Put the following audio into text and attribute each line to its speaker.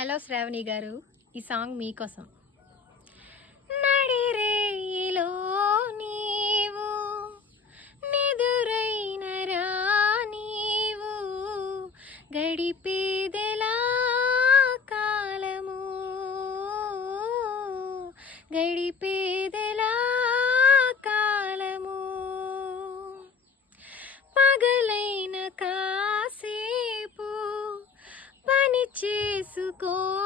Speaker 1: Hello Shravani గారు ఈ song మీకోసం. నడిరేయిలో నీవు నిదురైన రా నీవు గడిపేదెలా కాలము గడిపేదెలా को